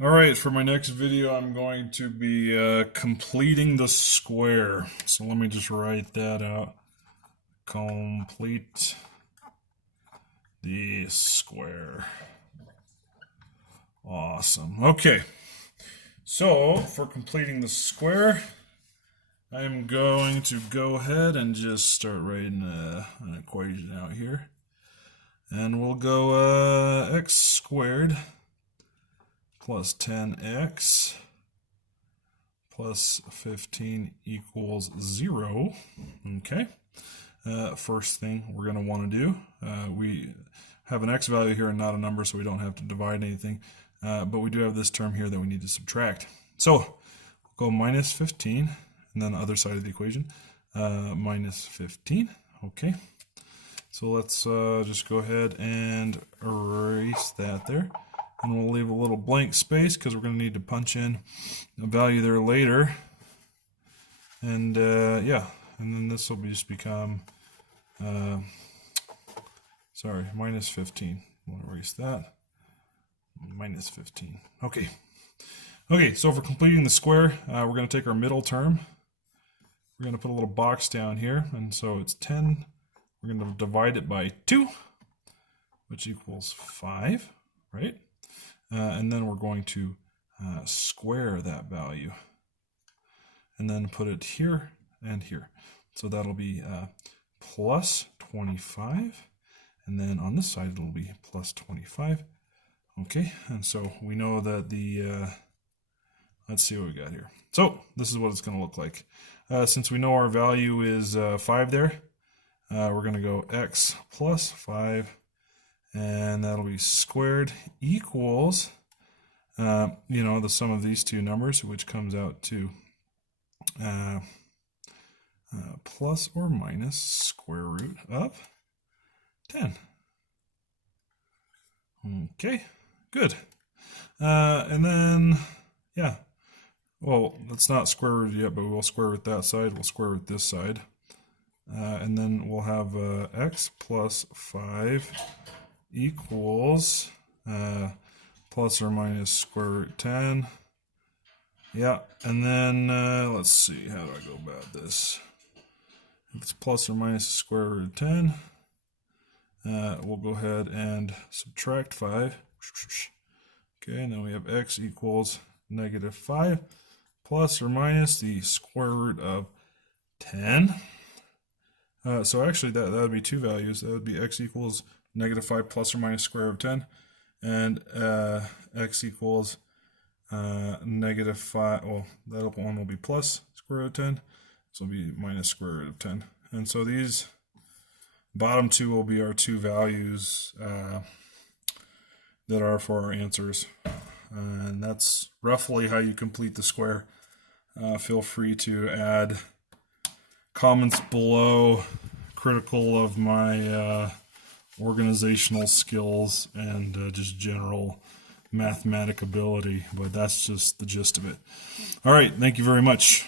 Alright, for my next video I'm going to be completing the square. So let me just write that out. Complete the square. Awesome. Okay, so for completing the square, I'm going to go ahead and just start writing an equation out here. And we'll go x squared plus 10x plus 15 equals 0. Okay. First thing we're going to want to do, we have an x value here and not a number, so we don't have to divide anything. But we do have this term here that we need to subtract. So we'll go minus 15, and then the other side of the equation, minus 15. Okay. So let's just go ahead and erase that there. And we'll leave a little blank space because we're going to need to punch in a value there later. And yeah, and then this will just become, minus 15. We'll erase that. Minus 15. Okay. Okay, so for completing the square, we're going to take our middle term. We're going to put a little box down here. And so it's 10. We're going to divide it by 2, which equals 5, right? And then we're going to square that value. And then put it here and here. So that'll be plus 25. And then on this side, it'll be plus 25. Okay, and so we know that the, let's see what we got here. So this is what it's going to look like. Since we know our value is 5 there, we're going to go x plus 5, and that'll be squared equals, the sum of these two numbers, which comes out to plus or minus square root of 10. Okay, good. And then, yeah, well, it's not square root yet, but we'll square root that side. We'll square root this side. And then we'll have x plus 5 equals plus or minus square root 10. Yeah, and then let's see, how do I go about this? If it's plus or minus square root of 10, we'll go ahead and subtract 5. Okay, and then we have x equals negative 5 plus or minus the square root of 10. So actually that would be two values. That would be x equals negative 5 plus or minus square root of 10, and x equals negative 5. Well, that one will be plus square root of 10. This will be minus square root of 10. And so these bottom two will be our two values that are for our answers. And that's roughly how you complete the square. Feel free to add comments below, critical of my organizational skills and just general mathematic ability, but that's just the gist of it. All right, thank you very much.